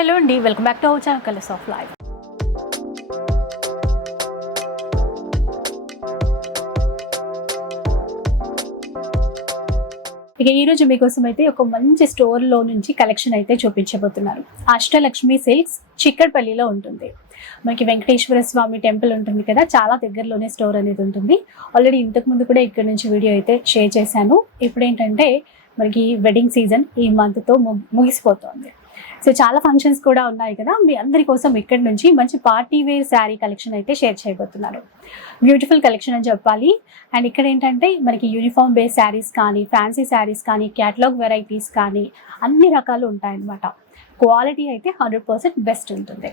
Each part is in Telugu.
హలో అండి welcome back to our channel colours of life ఇక ఈరోజు మీకోసం అయితే ఒక మంచి స్టోర్లో నుంచి కలెక్షన్ అయితే చూపించబోతున్నారు. అష్టలక్ష్మి సిల్క్స్ చిక్కడపల్లిలో ఉంటుంది. మనకి వెంకటేశ్వర స్వామి టెంపుల్ ఉంటుంది కదా చాలా దగ్గరలోనే స్టోర్ అనేది ఉంటుంది. ఆల్రెడీ ఇంతకు ముందు కూడా ఇక్కడ నుంచి వీడియో అయితే షేర్ చేశాను. ఇప్పుడు ఏంటంటే మనకి వెడ్డింగ్ సీజన్ ఈ మంత్తో ముగిసిపోతుంది ము- ముగిసిపోతోంది. సో చాలా ఫంక్షన్స్ కూడా ఉన్నాయి కదా. మీ అందరి కోసం ఇక్కడ నుంచి మంచి పార్టీ వేర్ శారీ కలెక్షన్ అయితే షేర్ చేయబోతున్నారు. బ్యూటిఫుల్ కలెక్షన్ అని చెప్పాలి. అండ్ ఇక్కడ ఏంటంటే మనకి యూనిఫామ్ బేస్ శారీస్ కానీ ఫ్యాన్సీ శారీస్ కానీ క్యాటలాగ్ వెరైటీస్ కానీ అన్ని రకాలు ఉంటాయన్నమాట. క్వాలిటీ అయితే హండ్రెడ్ పర్సెంట్ బెస్ట్ ఉంటుంది.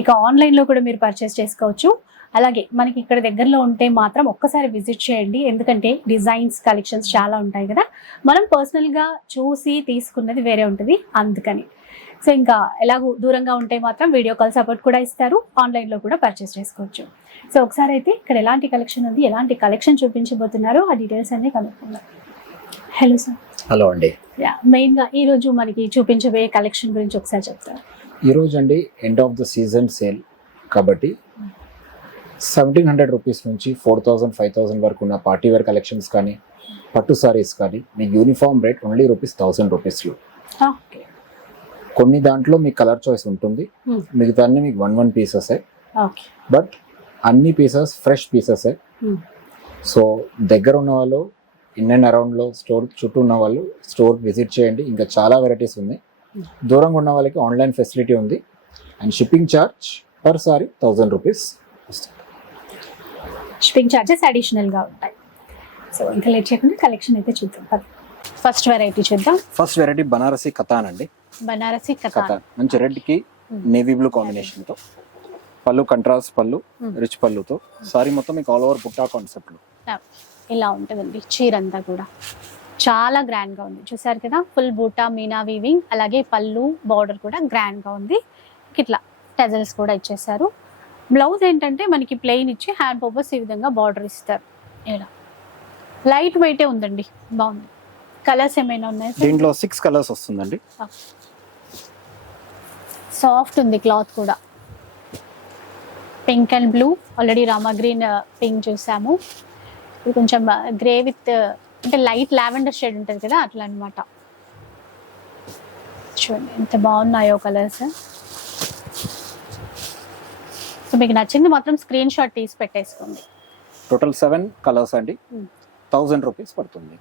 ఇక ఆన్లైన్లో కూడా మీరు పర్చేస్ చేసుకోవచ్చు. అలాగే మనకి ఇక్కడ దగ్గరలో ఉంటే మాత్రం ఒక్కసారి విజిట్ చేయండి. ఎందుకంటే డిజైన్స్ కలెక్షన్స్ చాలా ఉంటాయి కదా. మనం పర్సనల్గా చూసి తీసుకున్నది వేరే ఉంటుంది. అందుకని. సో ఇంకా ఎలాగో దూరంగా ఉంటే మాత్రం వీడియో కాల్ సపోర్ట్ కూడా ఇస్తారు. ఆన్లైన్లో కూడా పర్చేస్ చేసుకోవచ్చు. సో ఒకసారి అయితే ఇక్కడ ఎలాంటి కలెక్షన్ ఉంది ఎలాంటి కలెక్షన్ చూపించబోతున్నారో ఆ డీటెయిల్స్ అన్ని కనుక్కుందాం. హలో సార్ హలో అండి. యా మెయిన్గా ఈరోజు మనకి చూపించబోయే కలెక్షన్ గురించి ఒకసారి చెప్తారు? ఈరోజు అండి end of the season sale కాబట్టి సెవెంటీన్ హండ్రెడ్ రూపీస్ నుంచి ఫోర్ థౌజండ్ ఫైవ్ థౌసండ్ వరకు ఉన్న పార్టీ వేర్ కలెక్షన్స్ కానీ పట్టు సారీస్ కానీ మీ uniform rate only rupees thousand రూపీస్లో ఓకే కొన్ని దాంట్లో మీకు కలర్ చాయిస్ ఉంటుంది. Hmm. మిగతా అన్ని మీకు వన్ వన్ పీసెసే ఓకే బట్ అన్ని పీసెస్ ఫ్రెష్ పీసెసే సో దగ్గర ఉన్న వాళ్ళు ఇన్ అండ్ అరౌండ్లో స్టోర్ చుట్టూ ఉన్న వాళ్ళు స్టోర్ విజిట్ చేయండి. ఇంకా చాలా వెరైటీస్ ఉన్నాయి. Hmm. దూరంగా ఉన్న వాళ్ళకి ఆన్లైన్ ఫెసిలిటీ ఉంది. And shipping charge per sari thousand rupees shipping charges అడిషనల్గా ఉంటాయి. సో ఇంకా లేట్ చేయకుండా కలెక్షన్ అయితే చూద్దాం. ఫస్ట్ వెరైటీ చూద్దాం. ఫస్ట్ వెరైటీ బనారసి కథాన్ అండి. బనారసి కథ. కథాన్ మంచి రెడ్కి. నేవీ బ్లూ కాంబినేషన్తో. పళ్ళు కంట్రాస్ట్ పళ్ళు. రిచ్ పళ్ళుతో. సారీ మొత్తం మీకు ఆల్ ఓవర్ బుట్టా కాన్సెప్ట్ ఇలా ఉంటుందండి చీర అంతా కూడా. చాలా గ్రాండ్గా ఉంది. చూసారు కదా ఫుల్ బూటా మీనా వీవింగ్ అలాగే పళ్ళు బార్డర్ కూడా గ్రాండ్గా ఉంది. ఇట్లా టెజల్స్ కూడా ఇచ్చేసారు. బ్లౌజ్ ఏంటంటే మనకి ప్లెయిన్ ఇచ్చి హ్యాండ్ పర్పస్ ఈ విధంగా బార్డర్ ఇస్తారు. ఇలా. లైట్ వెయిటే ఉందండి. బాగుంది. కలర్స్ ఏమైనా ఉన్నాయి? దీంట్లో సిక్స్ కలర్స్ వస్తుందండి. సాఫ్ట్ ఉంది క్లాత్ కూడా. Pink and blue. Already Rama green pink చూసాము. ఇది కొంచెం గ్రే విత్ అంటే లైట్ లావెండర్ షేడ్ ఉంటుంది కదా అట్లా అన్నమాట చూడండి ఎంత బాగున్నాయో కలర్స్. సో మీకు నచ్చింది మాత్రం స్క్రీన్ షాట్ తీసి పెట్టేసుకోండి. టోటల్ సెవెన్ కలర్స్ అండి. Hmm. థౌసండ్ రూపీస్ పడుతుంది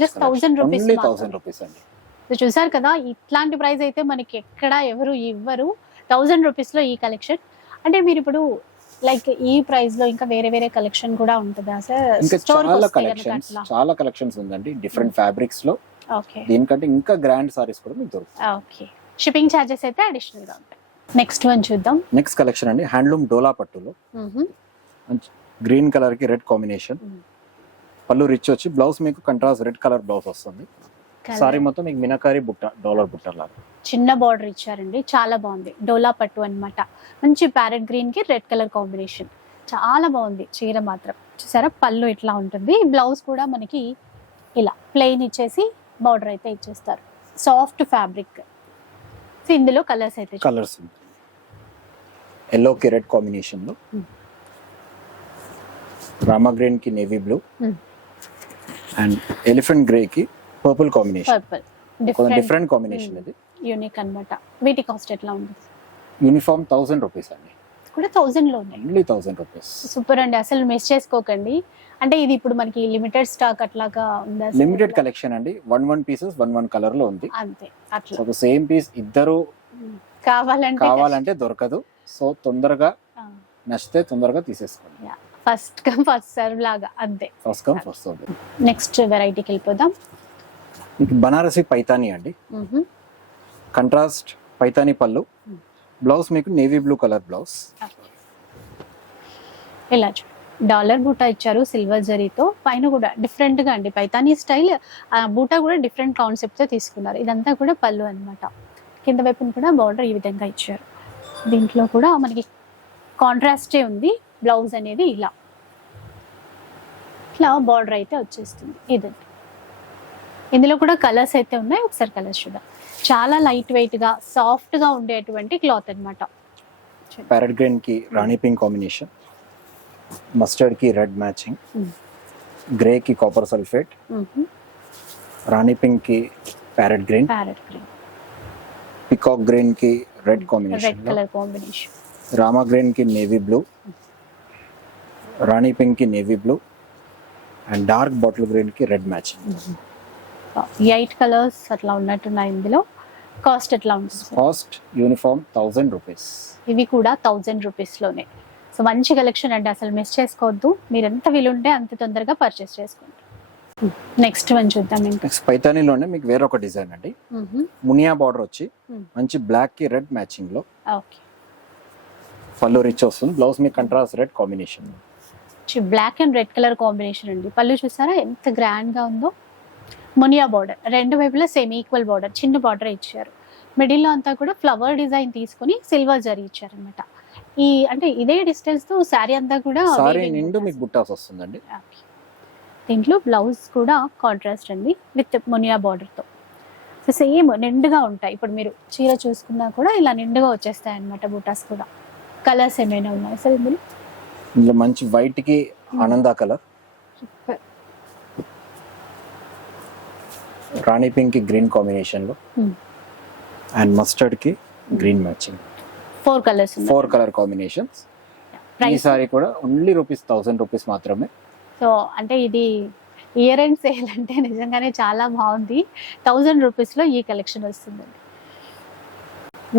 Just 1000 rupees ఓన్లీ మాత్రమే. థౌసండ్ రూపీస్ అండి. చూసారు కదా ఇట్లాంటి ప్రైస్ అయితే మనకి ఎక్కడ ఎవరు ఇవ్వరు. థౌజండ్ రూపీస్లో ఈ కలెక్షన్. అంటే మీరు ఇప్పుడు లైక్ ఈ ప్రైస్లో ఇంకా వేరే వేరే కలెక్షన్ కూడా ఉంటుందా సార్? ఇంకా చాలా కలెక్షన్స్ చాలా కలెక్షన్స్ ఉందండి డిఫరెంట్ ఫ్యాబ్రిక్స్లో. ఓకే దీనికంటే ఇంకా గ్రాండ్ సారీస్ కూడా మీకు దొరుకుతాయి. ఓకే షిప్పింగ్ ఛార్జెస్ అయితే అడిషనల్గా ఉంటాయి. నెక్స్ట్ వన్ చూద్దాం. నెక్స్ట్ కలెక్షన్ అండి హ్యాండ్లూమ్ డోలా పట్టులో గ్రీన్ కలర్కి రెడ్ కాంబినేషన్ Mm. పళ్ళు రిచ్ వచ్చి బ్లౌజ్ మీకు కంట్రాస్ట్ రెడ్ కలర్ బ్లౌజ్ వస్తుంది. సారీ మొత్తం మీకు మినకారి బుట్ట డాలర్ బుట్ట లాగా చిన్న బార్డర్ ఇచ్చారండి. చాలా బాగుంది. డోలా పట్టు అన్నమాట. మంచి ప్యారెట్ గ్రీన్కి రెడ్ కలర్ కాంబినేషన్ చాలా బాగుంది. చీర మాత్రం. చూసారా? పళ్ళు ఇట్లా ఉంటుంది. బ్లౌజ్ కూడా మనకి ఇలా ప్లెయిన్ ఇచ్చేసి బార్డర్ అయితే ఇచ్చేస్తారు. సాఫ్ట్ ఫ్యాబ్రిక్ ఇందులో కలర్స్ అయితే. కలర్స్ ఎల్లో కి రెడ్ కాంబినేషన్లో. రామా గ్రీన్కి navy blue. And elephant grey కి purple combination purple different combination. ఇది. యూనిక్ అన్నమాట. వీటి కాస్ట్ ఎట్లా ఉంటుంది? యూనిఫామ్ థౌసండ్ రూపీస్ అండి. కూడా థౌజండ్లో ఉన్నాయి. ఓన్లీ థౌసండ్ రూపీస్ సూపర్ అండి. అసలు మిస్ చేసుకోకండి. అంటే ఇది ఇప్పుడు మనకి లిమిటెడ్ స్టాక్ అట్లాగా ఉందా? లిమిటెడ్ కలెక్షన్ అండి. One one pieces one one కలర్లో ఉంది. అంతే. అట్లా. సో సేమ్ పీస్ ఇద్దరు కావాలంటే కావాలంటే దొరకదు. సో తొందరగా నచ్చితే తొందరగా తీసేసుకోండి. ఫస్ట్ కమ్ ఫస్ట్ సర్వ్ లాగా. అంతే. First come first serve next వెరైటీకి వెళ్ళిపోదాం. మీకు బనారసి పైతాని అండి. కంట్రాస్ట్ పైతాని పళ్ళు. బ్లౌజ్ మీకు నేవీ బ్లూ కలర్ బ్లౌజ్. ఇలా డాలర్ బూటా ఇచ్చారు సిల్వర్ జరీతో. పైన కూడా డిఫరెంట్గా అండి. పైతానీ స్టైల్ ఆ బూటా కూడా డిఫరెంట్ కాన్సెప్ట్తో తీసుకున్నారు. ఇదంతా కూడా పళ్ళు అన్నమాట. కింద వైపున కూడా బార్డర్ ఈ విధంగా ఇచ్చారు. దీంట్లో కూడా మనకి కాంట్రాస్టే ఉంది. బ్లౌజ్ అనేది ఇలా. ఇట్లా బార్డర్ అయితే వచ్చేస్తుంది. ఇదండి. ఇందులో కూడా కలర్స్ అయితే ఉన్నాయి. ఒకసారి కలర్స్ చూద్దాం. చాలా లైట్ వెయిట్గా సాఫ్ట్గా ఉండేటువంటి క్లాత్ అన్నమాట. ప్యారెట్ గ్రీన్కి రాణి పింక్ కాంబినేషన్ మస్టర్డ్కి రెడ్ మ్యాచింగ్. గ్రే కి కాపర్ సల్ఫేట్ రాణి పింక్కి parrot green parrot green peacock గ్రీన్కి red red combination colour combination rama గ్రీన్కి నేవీ బ్లూ రాణి పింక్కి navy blue and dark bottle గ్రీన్కి రెడ్ మ్యాచింగ్ ఎయిట్ కలర్స్ అట్లా ఉన్నట్టున్నాయి ఇందులో. కాస్ట్ ఎట్లా ఉంటుంది? Cost uniform thousand rupees. ఇవి కూడా థౌజండ్ రూపీస్లోనే. సో మంచి కలెక్షన్ అండి అసలు మిస్ చేసుకోవద్దు. మీరు ఎంత వీలుంటే అంత తొందరగా పర్చేస్ చేసుకోండి. నెక్స్ట్ వన్ చూద్దాం నెక్స్ట్ పైతానీలోనే మీకు వేరొక డిజైన్ అండి. మునియా బార్డర్ వచ్చి. మంచి బ్లాక్కి రెడ్ మ్యాచింగ్లో. ఓకే. పళ్ళు రిచ్ వస్తుంది blouse me contrast red combination black and red colour combination అండి. పళ్ళు చూసారా ఎంత గ్రాండ్గా ఉందో? మునియా బార్డర్ రెండు వైపులా సేమ్ ఈక్వల్ బార్డర్ చిన్న బార్డర్ ఇచ్చారు. మిడిల్లో అంతా కూడా ఫ్లవర్ డిజైన్ తీసుకొని సిల్వర్ జరీ ఇచ్చారు అనమాట ఈ అంటే ఇదే డిస్టెన్స్తో శారీ అంతా కూడా నిండు. మీకు బుట్టాస్ వస్తుందండి. దీంట్లో బ్లౌజ్ కూడా కాంట్రాస్ట్ అండి విత్ మునియా బార్డర్తో సో సేమ్ నిండుగా ఉంటాయి. ఇప్పుడు మీరు చీర చూసుకున్నా కూడా ఇలా నిండుగా వచ్చేస్తాయి అన్నమాట బూటాస్ కూడా. కలర్స్ ఏమైనా ఉన్నాయి సార్ ఇందులో? ఇందులో మంచి వైట్కి ఆనంద కలర్ రాణి పింక్కి గ్రీన్ కాంబినేషన్లో Hmm. And మస్టర్డ్కి green matching. Four colours four colour combinations ఈ ప్రైస్ సారీ కూడా ఓన్లీ రూపీస్ థౌసండ్ రూపీస్ మాత్రమే. సో అంటే ఇది ఇయర్ అండ్ సేల్ అంటే నిజంగానే చాలా బాగుంది. థౌజండ్ రూపీస్లో ఈ కలెక్షన్ వస్తుందండి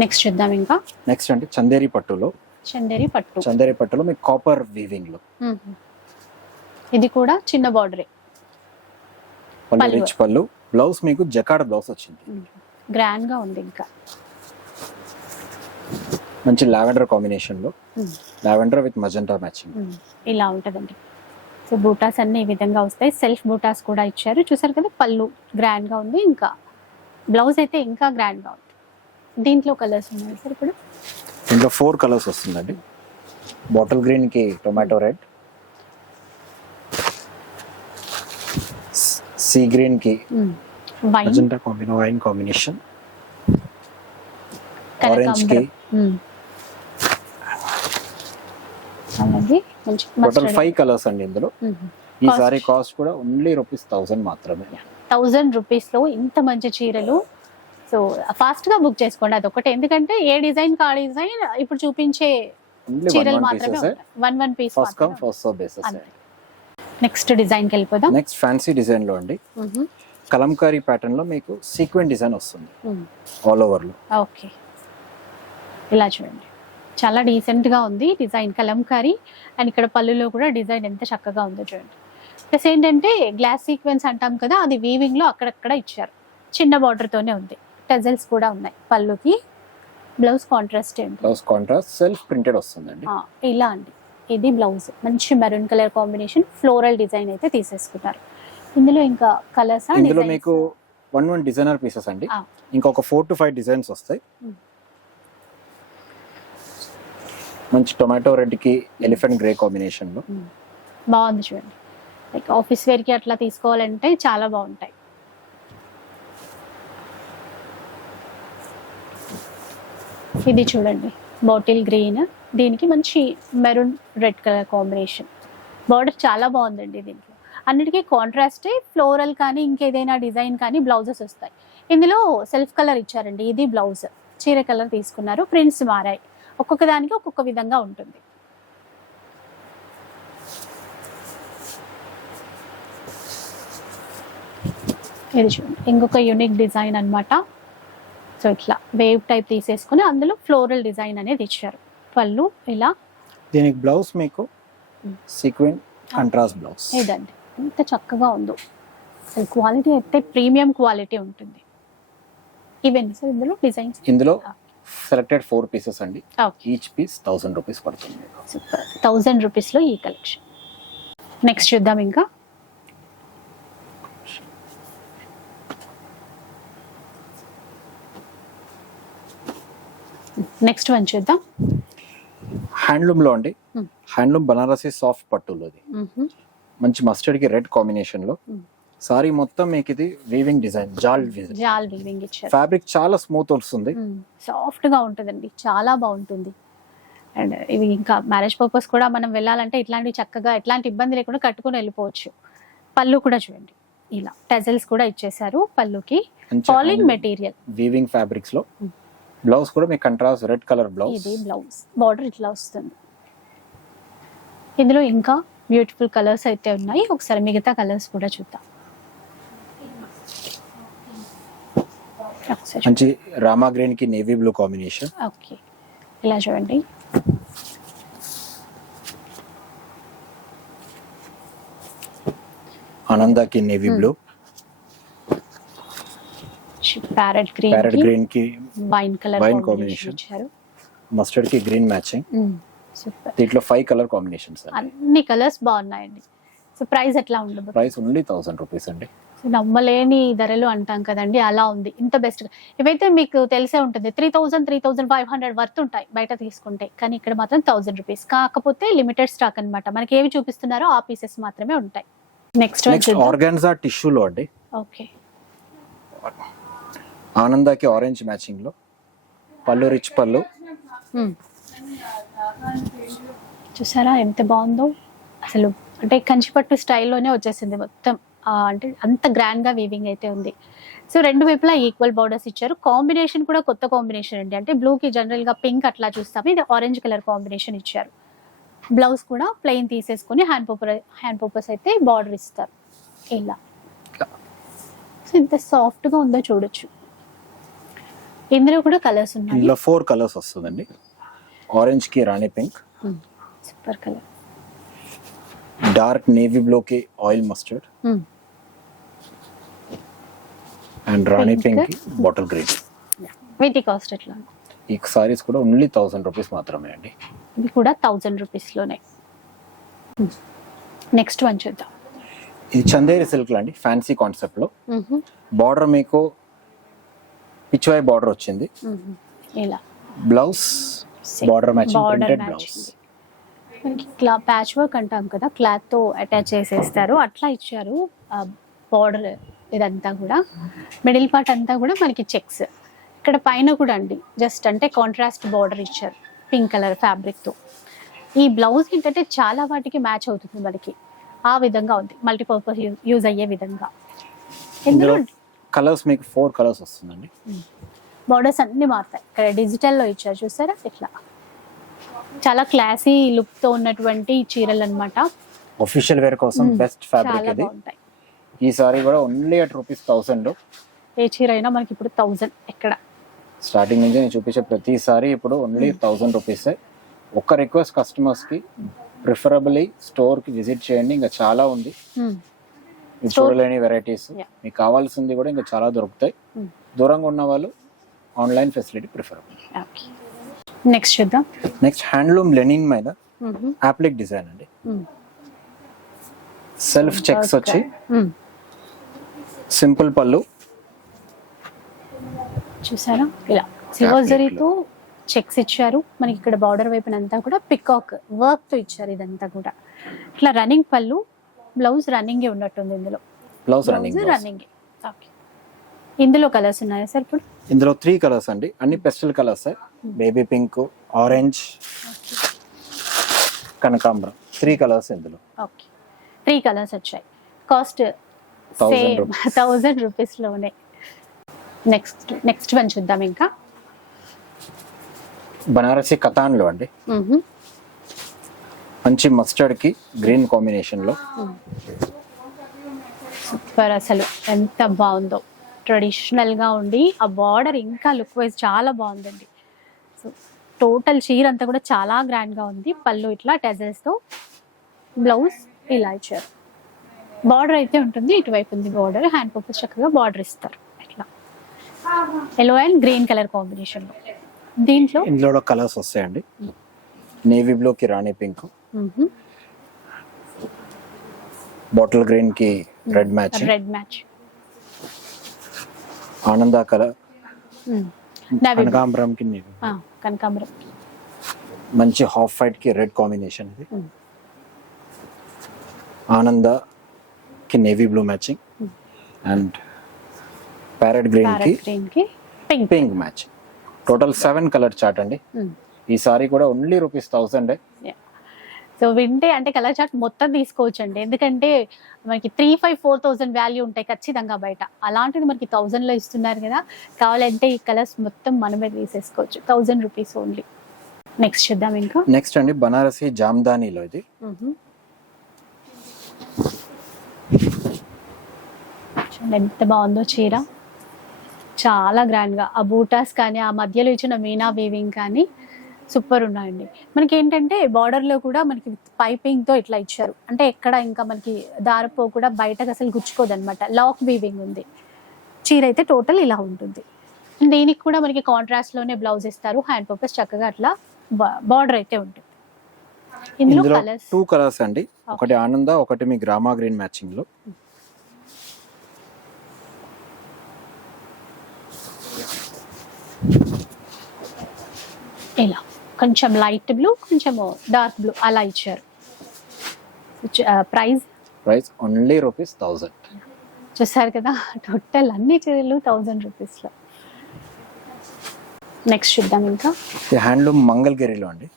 నెక్స్ట్ చూద్దాం ఇంకా. నెక్స్ట్ అంటే చందేరి పట్టులో. చందేరి పట్టు. చందేరి పట్టులో మీకు కాపర్ వీవింగ్లో. ఇది కూడా చిన్న బార్డరే. రిచ్ పళ్ళు. బ్లౌజ్ మీకు జకాడ్ బ్లౌజ్ వచ్చింది. గ్రాండ్గా ఉంది ఇంకా. మంచి లావెండర్ కాంబినేషన్లో. Lavender with magenta matching. ఇలా ఉంటదండి. సో బూటాస్ అన్ని ఈ విధంగా వస్తాయి. సెల్ఫ్ బూటాస్ కూడా ఇచ్చారు. చూసారు కదా పళ్ళు గ్రాండ్గా ఉంది. ఇంకా బ్లౌజ్ అయితే ఇంకా గ్రాండ్గా ఉంది. దీంట్లో కలర్స్ ఉన్నాయి సార్ ఇప్పుడు? ఇందులో ఫోర్ కలర్స్ వస్తుందండి. బాటిల్ గ్రీన్కి టొమాటో రెడ్ సీ గ్రీన్కి మజంటా కాంబినో వైన్ కాంబినేషన్ ఆరెంజ్కి టోటల్ ఫైవ్ కలర్స్ అండి ఇందులో. ఈ Cost? సారీ కాస్ట్ కూడా ఓన్లీ రూపీస్ థౌసండ్ మాత్రమే. థౌజండ్ రూపీస్లో ఇంత మంచి చీరలు. సో ఫాస్ట్గా బుక్ చేసుకోండి అదొకటి ఎందుకంటే ఏ డిజైన్ కా డిజైన్ ఇప్పుడు చూపించే చీరలు మాత్రమే one one piece first come first basis next డిజైన్కి వెళ్ళిపోదాం. నెక్స్ట్ ఫ్యాన్సీ డిజైన్లో అండి. కలంకారీ ప్యాటర్న్లో మీకు సీక్వెంట్ డిజైన్ వస్తుంది. ఆల్ ఓవర్లో. ఓకే. ఇలా చూడండి. చాలా డీసెంట్గా ఉంది డిజైన్ కలంకారీ. అండ్ ఇక్కడ పళ్ళులో కూడా డిజైన్ ఎంత చక్కగా ఉందో చూడండి. ప్లస్ ఏంటంటే గ్లాస్ సీక్వెన్స్ అంటాం కదా అది వీవింగ్లో అక్కడక్కడ ఇచ్చారు. చిన్న బార్డర్ తోనే ఉంది. టెజల్స్ కూడా ఉన్నాయి పళ్ళుకి. బ్లౌజ్ కాంట్రాస్ట్ ఏంటి? బ్లౌజ్ కాంట్రాస్ట్ సెల్ఫ్ ప్రింటెడ్ వస్తుందండి ఇలా అండి. ఇది బ్లౌజ్ మంచి maroon colour combination floral design అయితే తీసేసుకున్నారు ఇందులో ఇంకా కలర్స్ ఇందులో మీకు వన్ వన్ డిజైనర్ పీసెస్ అండి. ఇంకొక ఫోర్ టు ఫైవ్ డిజైన్స్ వస్తాయి. మంచి టొమాటో రెడ్కి ఎలిఫెంట్ గ్రే కాంబినేషన్లో. బాగుంది చూడండి. లైక్ ఆఫీస్ వేర్కి అట్లా తీసుకోవాలంటే చాలా బాగుంటాయి. ఇది చూడండి. బాటిల్ గ్రీన్ దీనికి మంచి maroon red colour combination. Border చాలా బాగుందండి దీంట్లో. అన్నిటికీ కాంట్రాస్టే ఫ్లోరల్ కానీ ఇంకేదైనా డిజైన్ కానీ బ్లౌజెస్ వస్తాయి. ఇందులో సెల్ఫ్ కలర్ ఇచ్చారండి. ఇది బ్లౌజ్. చీర కలర్ తీసుకున్నారు ప్రింట్స్ మారాయి. ఒక్కొక్క దానికి ఒక్కొక్క విధంగా ఉంటుంది. ఇది చూడండి. ఇంకొక యూనిక్ డిజైన్ అన్నమాట. సో ఇట్లా వేవ్ టైప్ తీసేసుకుని అందులో ఫ్లోరల్ డిజైన్ అనేది ఇచ్చారు. పళ్ళు ఇలా దీనికి బ్లౌజ్ మీకు. సీక్వెంట్ కంట్రాస్ట్ బ్లౌజ్ ఇదండి ఎంత చక్కగా ఉందో. అసలు క్వాలిటీ అయితే ప్రీమియం క్వాలిటీ ఉంటుంది. ఇవన్నీ సార్ ఇందులో డిజైన్స్ ఇందులో సెలెక్టెడ్ ఫోర్ పీసెస్ అండి. ఈచ్ పీస్ థౌసండ్ రూపీస్ పడుతుంది. సూపర్ థౌజండ్ రూపీస్లో ఈ కలెక్షన్ నెక్స్ట్ చూద్దాం ఇంకా. నెక్స్ట్ వన్ చూద్దాం. హ్యాండ్లూమ్లో అండి. హ్యాండ్లూమ్ బనారసి సాఫ్ట్ పట్టులోది మంచి మస్టర్డ్కి రెడ్ కాంబినేషన్లో. సారీ మొత్తం మీకు ఇది వీవింగ్ డిజైన్ జాల్ జాల్ వీవింగ్ ఇచ్చారు. ఫ్యాబ్రిక్ చాలా స్మూత్ వస్తుంది. సాఫ్ట్గా ఉంటుందండి. చాలా బాగుంటుంది. అండ్ ఇవి ఇంకా మ్యారేజ్ పర్పస్ కూడా మనం వెళ్ళాలంటే ఇట్లాంటివి చక్కగా ఎట్లాంటి ఇబ్బంది లేకుండా కట్టుకొని వెళ్ళిపోవచ్చు. పళ్ళు కూడా చూడండి. ఇలా టెజల్స్ కూడా ఇచ్చేసారు పళ్ళుకి. పాలింగ్ మెటీరియల్ వీవింగ్ ఫ్యాబ్రిక్స్లో. బ్లౌజ్ కూడా మీకు కంట్రాస్ట్ రెడ్ కలర్ బ్లౌజ్. ఇది బ్లౌజ్. బార్డర్ ఇట్లా వస్తుంది. ఇందులో ఇంకా బ్యూటిఫుల్ కలర్స్ అయితే ఉన్నాయి. ఒకసారి మిగతా కలర్స్ కూడా చూద్దాం. మంచి రామా గ్రీన్కి నేవీ బ్లూ కాంబినేషన్ ఓకే. ఇలా చూడండి. ఆనందాకి navy blue parrot green parrot గ్రీన్కి వైన్ కలర్ Wine కాంబినేషన్. ఇచ్చారు. మస్టర్డ్కి గ్రీన్ మ్యాచింగ్. సూపర్. దీంట్లో ఫైవ్ కలర్ కాంబినేషన్స్ అన్ని కలర్స్ బాగున్నాయండి. సో ప్రైస్ ఎట్లా ఉండదు? ప్రైస్ ఓన్లీ థౌసండ్ రూపీస్ అండి. నమ్మలేని ధరలు అంటాం కదండి అలా ఉంది. ఇంత బెస్ట్. ఇవైతే మీకు తెలిసే ఉంటుంది three thousand three thousand five hundred worth ఉంటాయి బయట తీసుకుంటే. కానీ ఇక్కడ మాత్రం థౌసండ్ రూపీస్ కాకపోతే లిమిటెడ్ స్టాక్ అన్నమాట. మనకి ఏవి చూపిస్తున్నారో ఆ పీసెస్ మాత్రమే ఉంటాయి. నెక్స్ట్ నెక్స్ట్ ఆర్గాన్జా టిష్యూలో అండి. ఓకే ఆనందాకి ఆరెంజ్ మ్యాచింగ్లో. పళ్ళు రిచ్ పళ్ళు. చూసారా ఎంత బాగుందో? అసలు అంటే కంచిపట్టు స్టైల్లోనే వచ్చేసింది మొత్తం. అంటే అంత గ్రాండ్గా వీవింగ్ అయితే ఉంది. సో రెండు వైపులా ఈక్వల్ బార్డర్స్ ఇచ్చారు. కాంబినేషన్ కూడా కొత్త కాంబినేషన్ అండి. అంటే బ్లూ కి జనరల్గా పింక్ అట్లా చూస్తాము. ఇది ఆరెంజ్ కలర్ కాంబినేషన్ ఇచ్చారు. బ్లౌజ్ కూడా ప్లెయిన్ తీసేసుకొని హ్యాండ్ పర్పర్ హ్యాండ్ పర్పస్ అయితే బార్డర్ ఇస్తారు. ఇలా. సో ఇంత సాఫ్ట్గా ఉందో చూడొచ్చు. ఇందులో కూడా కలర్స్ ఉన్నాయి. ఇందులో ఫోర్ కలర్స్ వస్తుందండి. ఆరెంజ్కి Rani pink super colour dark navy blue కి ఆయిల్ మస్టర్డ్ అండ్ రాణి. పింక్కి బాటిల్ గ్రీన్ వీటి కాస్ట్ ఎట్లా? ఈ సారీస్ కూడా ఓన్లీ థౌసండ్ రూపీస్ మాత్రమే అండి. ఇవి కూడా థౌజండ్ రూపీస్లోనే నెక్స్ట్ వన్ చూద్దాం. ఇది చందేరి సిల్క్ అండి ఫ్యాన్సీ కాన్సెప్ట్లో. బార్డర్ మీకు పిచ్వాయ్ బార్డర్ వచ్చింది. ఇలా blouse border matching printed blouse మనకి క్లా ప్యాచ్ వర్క్ అంటాం కదా క్లాత్తో అటాచ్ చేసేస్తారు. అట్లా ఇచ్చారు బార్డర్ ఇదంతా కూడా. మిడిల్ పార్ట్ అంతా కూడా మనకి చెక్స్ ఇక్కడ పైన కూడా అండి జస్ట్ అంటే కాంట్రాస్ట్ బార్డర్ ఇచ్చారు పింక్ కలర్ ఫ్యాబ్రిక్తో. ఈ బ్లౌజ్ ఏంటంటే చాలా వాటికి మ్యాచ్ అవుతుంది మనకి. ఆ విధంగా ఉంది మల్టీపర్పస్ యూజ్ అయ్యే విధంగా. ఇందులో కలర్స్ మీకు ఫోర్ కలర్స్ వస్తుందండి. బార్డర్స్ అన్ని మారుతాయి. ఇక్కడ డిజిటల్లో ఇచ్చారు చూసారా? ఇట్లా. చాలా క్లాసీ లుక్తో ఉన్నటువంటి చీరలు అన్నమాట ఒఫీషియల్ వేర్ కోసం. బెస్ట్ ఫ్యాబ్రిక్ ఇది. ఈ సారీ కూడా ఓన్లీ అట్ రూపీస్ థౌసండ్ ఏ చీర అయినా మనకి ఇప్పుడు థౌజండ్ ఎక్కడ. స్టార్టింగ్ నుంచి నేను చూపించే ప్రతిసారి ఇప్పుడు ఓన్లీ థౌసండ్ రూపీస్ ఒక్క రిక్వెస్ట్ కస్టమర్స్కి ప్రిఫరబుల్లీ స్టోర్కి విజిట్ చేయండి. ఇంకా చాలా ఉంది. మీరు చూడలేని వెరైటీస్. మీకు కావాల్సింది కూడా ఇంకా చాలా దొరుకుతాయి. Hmm. దూరంగా ఉన్న వాళ్ళు online facility preferable okay next చూద్దాం. నెక్స్ట్ హ్యాండ్లూమ్ లెనిన్ మీద. యాప్లిక్ డిజైన్ అండి. సెల్ఫ్ చెక్స్ వచ్చి. సింపుల్ పళ్ళు చూసారా? ఇలా. సిల్వర్ జరీతో చెక్స్ ఇచ్చారు. మనకి ఇక్కడ బార్డర్ వైపున అంతా కూడా పికాక్ వర్క్తో ఇచ్చారు ఇదంతా కూడా. ఇట్లా రన్నింగ్ పళ్ళు బ్లౌజ్ రన్నింగ్ ఉన్నట్టుంది ఇందులో. Blouse running running. ఓకే. ఇందులో కలర్స్ ఉన్నాయా సార్ ఇప్పుడు? ఇందులో త్రీ కలర్స్ అండి. అన్ని pastel colours baby pink orange కనకాంబరం. త్రీ కలర్స్ ఇందులో. ఓకే. త్రీ కలర్స్ వచ్చాయి. Cost same. థౌజండ్ రూపీస్లోనే. నెక్స్ట్ నెక్స్ట్ వన్ చూద్దాం ఇంకా. బనారసి కథాన్లో అండి. మంచి మస్టర్డ్కి గ్రీన్ కాంబినేషన్లో సూపర్ అసలు ఎంత బాగుందో. ట్రెడిషనల్గా ఉండి ఆ బార్డర్ ఇంకా లుక్ వైజ్ చాలా బాగుందండి. సో టోటల్ చీర అంతా కూడా చాలా గ్రాండ్గా ఉంది. పళ్ళు ఇట్లా టెజల్స్తో బ్లౌజ్ ఇలా ఇచ్చారు. బార్డర్ అయితే ఉంటుంది. ఇటువైపు ఉంది బార్డర్. హ్యాండ్ పర్పస్ చక్కగా బార్డర్ ఇస్తారు. ఇట్లా. ఎల్లో అండ్ గ్రీన్ కలర్ కాంబినేషన్లో. దీంట్లో ఇందులో కలర్స్ వస్తాయండి. నేవీ బ్లూ కి రాణి పింక్. బాటిల్ గ్రీన్కి రెడ్ మ్యాచింగ్ రెడ్ మ్యాచ్. ఆనంద కలర్ నవీ కనకాంబరం కి. కనకాంబరం. మంచి హాఫ్ వైట్కి రెడ్ కాంబినేషన్ ఇది. ఆనంద కి navy blue matching. And parrot గ్రీన్కి pink. Pink match. Total seven colour chart అండి. ఈ సారీ కూడా ఓన్లీ రూపీస్ థౌసండ్. సో వింటే అంటే కలర్ చార్ట్ మొత్తం తీసుకోవచ్చు అండి ఎందుకంటే మనకి three five four thousand value ఉంటాయి ఖచ్చితంగా బయట. అలాంటిది మనకి థౌసండ్లో ఇస్తున్నారు కదా. కావాలంటే ఈ కలర్స్ మొత్తం మనమే తీసేసుకోవచ్చు. థౌసండ్ రూపీస్ ఓన్లీ నెక్స్ట్ చూద్దాం ఇంకా. నెక్స్ట్ అండి బనారసి జామ్దానీలో ఇది. ఎంత బాగుందో చీర. చాలా గ్రాండ్గా. ఆ బూటాస్ కానీ ఆ మధ్యలో ఇచ్చిన మీనా వీవింగ్ కానీ సూపర్ ఉన్నాయండి. మనకి ఏంటంటే border లో కూడా మనకి పైపింగ్తో ఇట్లా ఇచ్చారు. అంటే ఎక్కడ ఇంకా మనకి దారపో కూడా బయటకు అసలు గుచ్చుకోదు అనమాట లాక్ వీవింగ్ ఉంది. చీర అయితే టోటల్ ఇలా ఉంటుంది. దీనికి కూడా మనకి కాంట్రాస్ట్లోనే బ్లౌజ్ ఇస్తారు. హ్యాండ్ పర్పస్ చక్కగా అట్లా బార్డర్ అయితే ఉంటుంది. ఇందులో టూ కలర్స్ అండి. ఒకటి ఆనంద ఒకటి మీ గ్రామా గ్రీన్ మ్యాచింగ్లో ఇలా. కొంచెం లైట్ బ్లూ కొంచెం డార్క్ బ్లూ అలా ఇచ్చారు. Price price only rupees thousand చూసారు కదా టోటల్ అన్ని చీరలు థౌజండ్ రూపీస్లో నెక్స్ట్ చూద్దాం ఇంకా. హ్యాండ్లూమ్ మంగళగిరిలో అండి.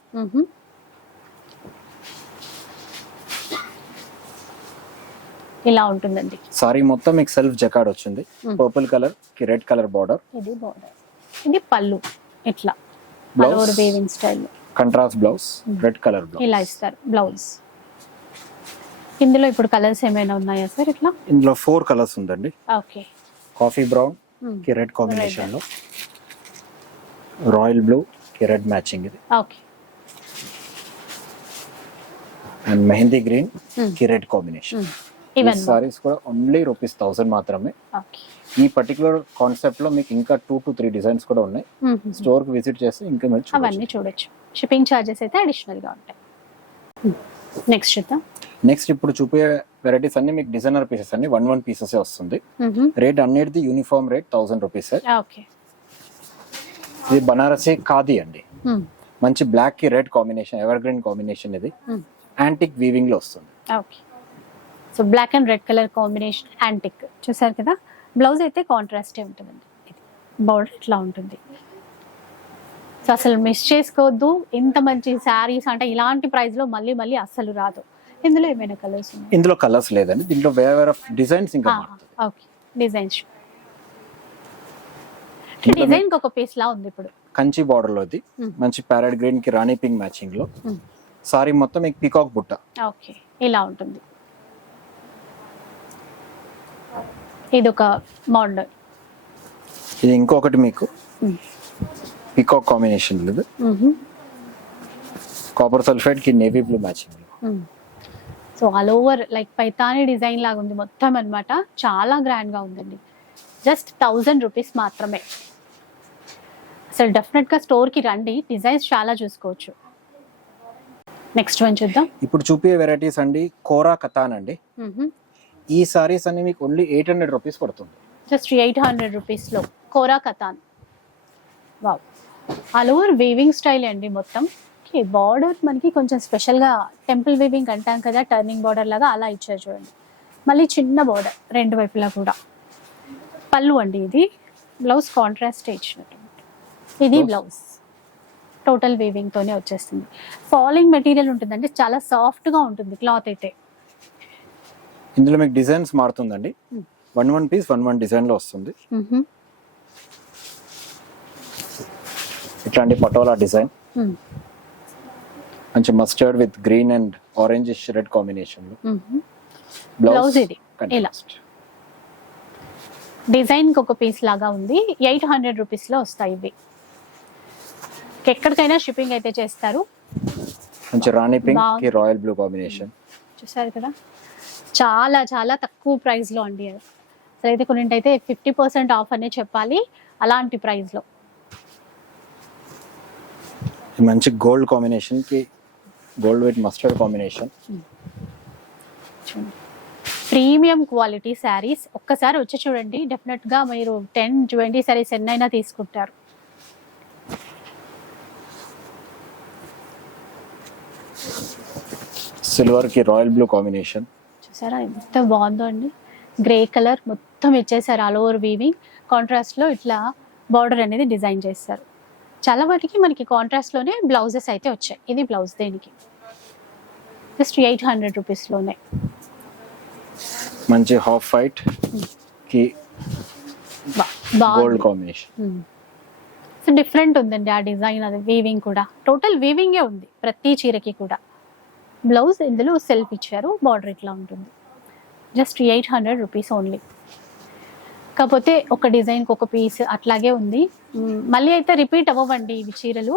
ఇలా ఉంటుందండి. సారీ మొత్తం మీకు సెల్ఫ్ జకాడ్ వచ్చింది. పర్పుల్ కలర్కి రెడ్ కలర్ బార్డర్ ఇది బార్డర్ ఇది పళ్ళు ఇట్లా. పలోర్ weaving style contrast blouse red colour blouse ఇలా ఇస్తారు బ్లౌజ్ ఇందులో ఇప్పుడు కలర్స్ ఏమైనా ఉన్నాయా సార్ ఇట్లా? ఇందులో ఫోర్ కలర్స్ ఉందండి. ఓకే. Coffee brown Hmm. కి రెడ్ కాంబినేషన్లో. రాయల్ బ్లూ కి రెడ్ మ్యాచింగ్ ఇది. ఓకే. And mehndi green. కి రెడ్ కాంబినేషన్ ఈ సారీస్ కూడా ఓన్లీ రూపీస్ థౌసండ్ మాత్రమే. ఈ పర్టికులర్ కాన్సెప్ట్లో మీకు ఇంకా టూ టు త్రీ డిజైన్స్ కూడా ఉన్నాయి. స్టోర్కి విజిట్ చేస్తే ఇంకా మీరు. అవన్నీ చూడొచ్చు. షిప్పింగ్ ఛార్జెస్ అయితే అడిషనల్గా ఉంటాయి. నెక్స్ట్ చూద్దాం. నెక్స్ట్ ఇప్పుడు చూపే వెరైటీస్ అన్ని మీకు డిజైనర్ పీసెస్ అన్ని వన్ వన్ పీసెస్ వస్తుంది. Rate అన్నిటిది uniform rate thousand rupees okay ఇది బనారసి ఖాదీ అండి. మంచి బ్లాక్కి red combination evergreen combination ఇది యాంటిక్ వీవింగ్లో వస్తుంది. Okay so black and red colour combination antique. చూసారు కదా? బ్లౌజ్ అయితే కాంట్రాస్టే ఉంటుందండి. బార్డర్ ఇట్లా ఉంటుంది. సో అసలు మిస్ చేసుకోవద్దు. ఇంత మంచి శారీస్ అంటే ఇలాంటి ప్రైస్లో మళ్ళీ మళ్ళీ అస్సలు రాదు. ఇందులో ఏమైనా కలర్స్ ఇందులో కలర్స్ లేదండి. దీంట్లో వేరే వేరే డిజైన్స్ ఇంకా. ఓకే డిజైన్స్ డిజైన్ ఒక పీస్ లా ఉంది ఇప్పుడు. కంచి బార్డర్లో ఇది Hmm. మంచి ప్యారెట్ గ్రీన్కి రాణి పింక్ మ్యాచింగ్లో. Hmm. సారీ మొత్తం మీకు పీకాక్ బుట్ట. ఓకే ఇలా ఉంటుంది. ఇది ఒక మోడల్. ఇది ఇంకొకటి మీకు. పీకాక్ కాంబినేషన్ ఇది copper సల్ఫేట్కి navy blue matching. So all over like Paithani design లాగా ఉంది మొత్తం అన్నమాట. చాలా గ్రాండ్గా ఉందండి. జస్ట్ థౌజండ్ రూపీస్ మాత్రమే. అసలు డెఫినెట్గా స్టోర్కి రండి. డిజైన్స్ చాలా చూసుకోవచ్చు. నెక్స్ట్ వన్ చూద్దాం. ఇప్పుడు చూపే వెరైటీస్ అండి కోరా కథాన్ అండి. ఈ సారీస్ అన్ని మీకు ఓన్లీ ఎయిట్ హండ్రెడ్ రూపీస్ పడుతుంది. జస్ట్ ఎయిట్ హండ్రెడ్ రూపీస్లో. Kora katan wow all over weaving style అండి మొత్తం. బార్డర్ మనకి కొంచెం స్పెషల్గా టెంపుల్ వీవింగ్ అంటాం కదా టర్నింగ్ బార్డర్ లాగా అలా ఇచ్చారు చూడండి. మళ్ళీ చిన్న బార్డర్ రెండు వైపులా కూడా. పళ్ళు అండి ఇది. బ్లౌజ్ కాంట్రాస్ట్ ఇచ్చినట్టు ఇది. బ్లౌజ్ టోటల్ వీవింగ్ తోనే వచ్చేస్తుంది. ఫాలింగ్ మెటీరియల్ ఉంటుందండి. చాలా సాఫ్ట్గా ఉంటుంది క్లాత్ అయితే. ఇందులో మీకు డిజైన్స్ మారుతుందండి Hmm. One one piece one one డిజైన్లో వస్తుంది. ఇట్లాంటి పటోలా డిజైన్ మ్. మంచి mustard with green and orange red combination ఇది. ఇలా. డిజైన్కి ఒక పీస్ లాగా ఉంది ఎయిట్ హండ్రెడ్ రూపీస్లో వస్తాయి ఇవి ఎక్కడికైనా షిప్పింగ్ అయితే చేస్తారు మంచి రాణి పింక్. రాయల్ బ్లూ కాంబినేషన్ చూసారు కదా చాలా చాలా తక్కువ ప్రైస్లో అండి అసలు అయితే కొన్నింటైతే ఫిఫ్టీ పర్సెంట్ ఆఫ్ అనే చెప్పాలి అలాంటి ప్రైస్లో మంచి గోల్డ్ కాంబినేషన్కి gold with mustard combination. Premium quality saris ఒక్కసారి వచ్చి చూడండి. డెఫినెట్గా మీరు టెన్ ట్వంటీ శారీస్ ఎన్నైనా తీసుకుంటారు. సిల్వర్కి రాయల్ బ్లూ కాంబినేషన్ చూసారా ఎంత బాగుందో అండి. గ్రే కలర్ మొత్తం ఇచ్చేసారు ఆల్ ఓవర్ వీవింగ్ కాంట్రాస్ట్లో ఇట్లా బార్డర్ అనేది డిజైన్ చేస్తారు చాలా వాటికి మనకి కాంట్రాస్ట్లోనే బ్లౌజెస్ అయితే వచ్చాయి. ఇది బ్లౌజ్ దేనికి? జస్ట్ ఎయిట్ హండ్రెడ్ రూపీస్లోనే మంచి హాఫ్ వైట్కి గోల్డ్ కాంబినేషన్ సో డిఫరెంట్ ఉందండి ఆ డిజైన్ అది వీవింగ్ కూడా. టోటల్ వీవింగే ఉంది ప్రతి చీరకి కూడా. బ్లౌజ్ ఇందులో సెల్ఫ్ ఇచ్చారు బార్డర్ ఇట్లా ఉంటుంది. Just eight hundred rupees only కాకపోతే ఒక డిజైన్కి ఒక పీస్ అట్లాగే ఉంది. మళ్ళీ అయితే రిపీట్ అవ్వండి ఇవి చీరలు.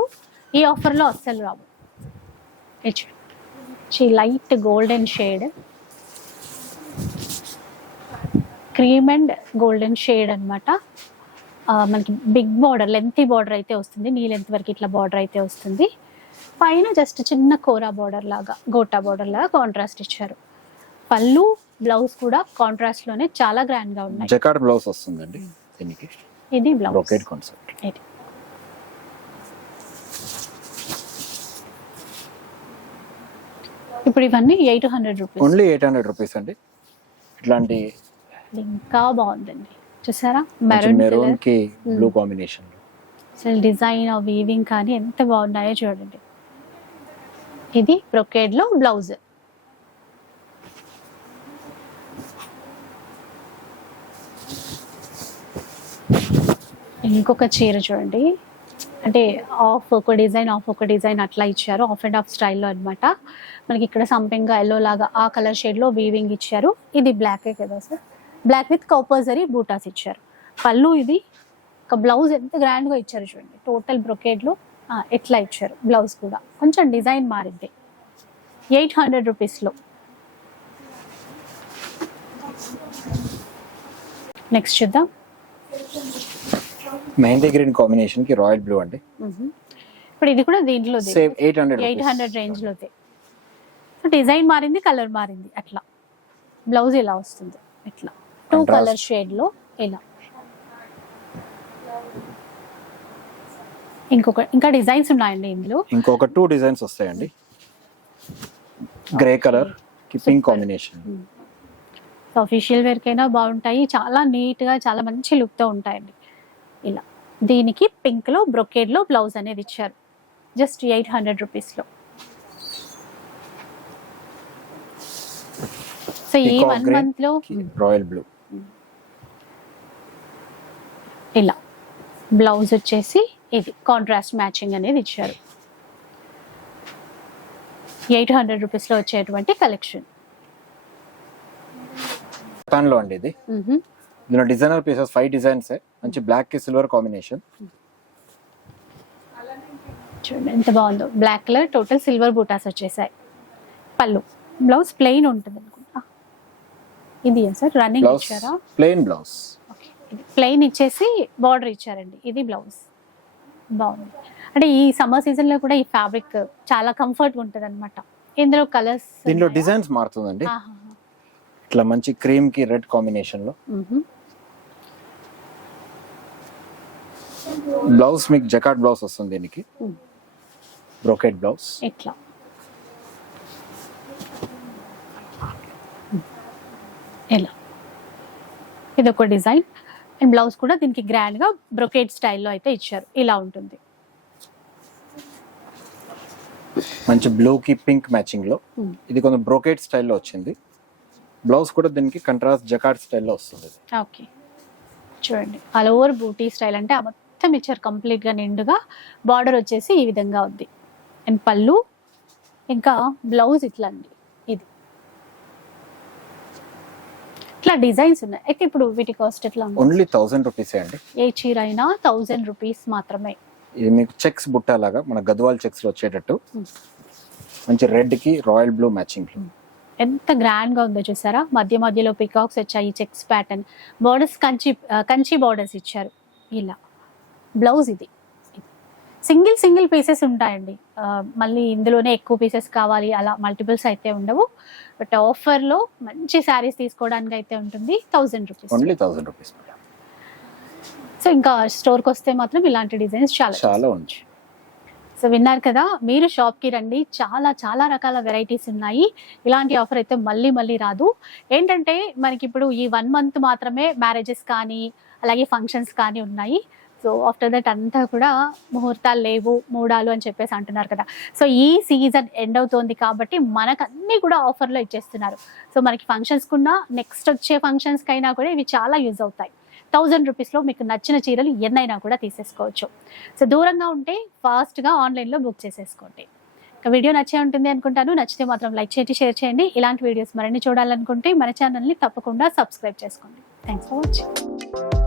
ఈ ఆఫర్లో అస్సలు రావు. చీ light golden shade cream and golden shade అనమాట మనకి బిగ్ బార్డర్ లెంతీ బార్డర్ అయితే వస్తుంది. నీ లెంత్ వరకు ఇట్లా బార్డర్ అయితే వస్తుంది. పైన జస్ట్ చిన్న కోరా బార్డర్ లాగా గోటా బార్డర్ లాగా కాంట్రాస్ట్ ఇచ్చారు. పళ్ళు బ్లౌజ్ కూడా కాంట్రాస్ట్లోనే చాలా గ్రాండ్గా ఉన్నాయి. జకార్డ్ బ్లౌజ్ వస్తుందండి దీనికి. ఇది బ్లౌజ్ బ్రొకేట్ కాన్సెప్ట్ ఇది. ఇప్పుడు ఇవన్నీ eight hundred rupees only eight hundred rupees అండి. ఇట్లాంటి ఇంకా బాగుందండి. చూసారా? మెరూన్ మెరూన్కి బ్లూ కాంబినేషన్ అసలు డిజైన్ వీవింగ్ కానీ ఎంత బాగున్నాయో చూడండి. ఇది బ్రొకేడ్లో లో బ్లౌజ్. ఇంకొక చీర చూడండి. అంటే ఆఫ్ ఒక డిజైన్ ఆఫ్ ఒక డిజైన్ అట్లా ఇచ్చారు. ఆఫ్ అండ్ ఆఫ్ స్టైల్లో అనమాట మనకి ఇక్కడ సంపింగ్ ఎల్లో లాగా ఆ కలర్ షేడ్లో వీవింగ్ ఇచ్చారు. ఇది బ్లాకే కదా sir black with compulsory butas ఇచ్చారు. పళ్ళు ఇది ఒక బ్లౌజ్ ఎంత గ్రాండ్గా ఇచ్చారు చూడండి. టోటల్ బ్రొకేడ్లో ఎట్లా ఇచ్చారు? బ్లౌజ్ కూడా. కొంచెం డిజైన్ మారింది. ఎయిట్ హండ్రెడ్ రూపీస్లో. నెక్స్ట్ చూద్దాం. మెహందీ గ్రీన్ కాంబినేషన్కి రాయల్ బ్లూ అండి. ఇప్పుడు ఇది కూడా దీంట్లో same eight hundred eight hundred రేంజ్లోదే so design మారింది కలర్ మారింది. అట్లా. బ్లౌజ్ ఇలా వస్తుంది? ఇట్లా. టూ. కలర్ షేడ్లో ఇలా ఇంకొక ఇంకా డిజైన్స్ ఉన్నాయండి ఇందులో. ఇంకొక టూ డిజైన్స్ వస్తాయండి. గ్రే కలర్కి పింక్. కాంబినేషన్ సో అఫీషియల్ వేర్కైనా బాగుంటాయి. చాలా నీట్గా చాలా మంచి లుక్తో ఉంటాయండి. ఇలా. దీనికి పింక్లో బ్రొకేడ్లో బ్లౌజ్ అనేది ఇచ్చారు. జస్ట్ ఎయిట్ హండ్రెడ్ రూపీస్లో సో ఈ వన్ మంత్లో రాయల్ బ్లూ ఇలా. బ్లౌజ్ వచ్చేసి ఇది కాంట్రాస్ట్ మ్యాచింగ్ అనేది ఇచ్చారు. ఎయిట్ హండ్రెడ్ రూపీస్లో వచ్చేటువంటి కలెక్షన్లో అండి ఇది. ఇందులో డిజైనర్ పీసెస్ ఫైవ్ డిజైన్స్ మంచి బ్లాక్ సిల్వర్ కాంబినేషన్ చూడండి ఎంత బాగుందో. Black colour total silver butas వచ్చేసాయి. పళ్ళు. బ్లౌజ్ ప్లెయిన్ ఉంటుంది అనుకుంటా. ఇది సార్? రన్నింగ్ ఇచ్చారా? ప్లెయిన్ బ్లౌజ్ ప్లెయిన్ ఇచ్చేసి బార్డర్ ఇచ్చారండి. ఇది బ్లౌజ్ బాగుంది. అంటే ఈ సమ్మర్ సీజన్లో కూడా ఈ ఫ్యాబ్రిక్ చాలా కంఫర్ట్ ఉంటుంది అనమాట ఇందులో కలర్స్ దీంట్లో డిజైన్స్ మారుతుందండి. ఇట్లా మంచి క్రీమ్కి రెడ్ కాంబినేషన్లో. బ్లౌజ్ మీకు జకాట్ బ్లౌజ్ వస్తుంది దీనికి. బ్రోకెట్ బ్లౌజ్ ఇట్లా ఇలా ఇది ఒక డిజైన్. అండ్ బ్లౌజ్ కూడా దీనికి గ్రాండ్గా బ్రొకేట్ స్టైల్లో అయితే ఇచ్చారు. ఇలా ఉంటుంది. మంచి బ్లూ కి పింక్ మ్యాచింగ్లో. Hmm. ఇది కొంచెం బ్రోకెట్ స్టైల్లో వచ్చింది. బ్లౌజ్ కూడా దీనికి కంట్రాస్ట్ జకాట్ స్టైల్లో వస్తుంది. ఓకే చూడండి. ఆల్ ఓవర్ బూటీ స్టైల్ అంటే మొత్తం ఇచ్చారు కంప్లీట్గా నిండుగా. బార్డర్ వచ్చేసి ఈ విధంగా ఉంది. అండ్ పళ్ళు ఇంకా బ్లౌజ్ ఇట్లా అండి ఇది ఇట్లా డిజైన్స్ ఉన్నాయి. అయితే ఇప్పుడు వీటి కాస్ట్ ఎట్లా ఓన్లీ థౌసండ్ రూపీసే అండి? ఏ చీర అయినా థౌజండ్ రూపీస్ మాత్రమే. ఇది మీకు చెక్స్ బుట్ట లాగా మన గద్వాల్ చెక్స్లో వచ్చేటట్టు. మంచి రెడ్కి రాయల్ బ్లూ మ్యాచింగ్ ఎంత గ్రాండ్గా ఉందో చూసారా? మధ్య మధ్యలో పికాక్స్ వచ్చాయి checks pattern borders Kanchi Kanchi borders ఇచ్చారు. ఇలా. బ్లౌజ్ ఇది. సింగిల్ సింగిల్ పీసెస్ ఉంటాయండి. మళ్ళీ ఇందులోనే ఎక్కువ పీసెస్ కావాలి అలా మల్టిపుల్స్ అయితే ఉండవు. బట్ ఆఫర్లో మంచి శారీస్ తీసుకోవడానికి అయితే ఉంటుంది thousand rupees only thousand rupees so ఇంకా స్టోర్కి వస్తే మాత్రం ఇలాంటి డిజైన్స్ చాలా చాలా ఉంది సో విన్నారు కదా మీరు షాప్కి రండి చాలా చాలా రకాల వెరైటీస్ ఉన్నాయి. ఇలాంటి ఆఫర్ అయితే మళ్ళీ మళ్ళీ రాదు. ఏంటంటే మనకి ఇప్పుడు ఈ వన్ మంత్ మాత్రమే మ్యారేజెస్ కానీ అలాగే ఫంక్షన్స్ కానీ ఉన్నాయి. సో ఆఫ్టర్ దట్ అంతా కూడా ముహూర్తాలు లేవు మూడాలు అని చెప్పేసి అంటున్నారు కదా. సో ఈ సీజన్ ఎండ్ అవుతోంది కాబట్టి మనకు అన్నీ కూడా ఆఫర్లో ఇచ్చేస్తున్నారు. సో మనకి ఫంక్షన్స్కున్న నెక్స్ట్ వచ్చే ఫంక్షన్స్కి అయినా కూడా ఇవి చాలా యూజ్ అవుతాయి. థౌజండ్ రూపీస్లో మీకు నచ్చిన చీరలు ఎన్నైనా కూడా తీసేసుకోవచ్చు. సో దూరంగా ఉంటే ఫాస్ట్గా ఆన్లైన్లో బుక్ చేసేసుకోండి. వీడియో నచ్చే ఉంటుంది అనుకుంటాను. నచ్చితే మాత్రం లైక్ చేయండి షేర్ చేయండి. ఇలాంటి వీడియోస్ మరిన్ని చూడాలనుకుంటే మన ఛానల్ని తప్పకుండా సబ్స్క్రైబ్ చేసుకోండి. Thanks for watching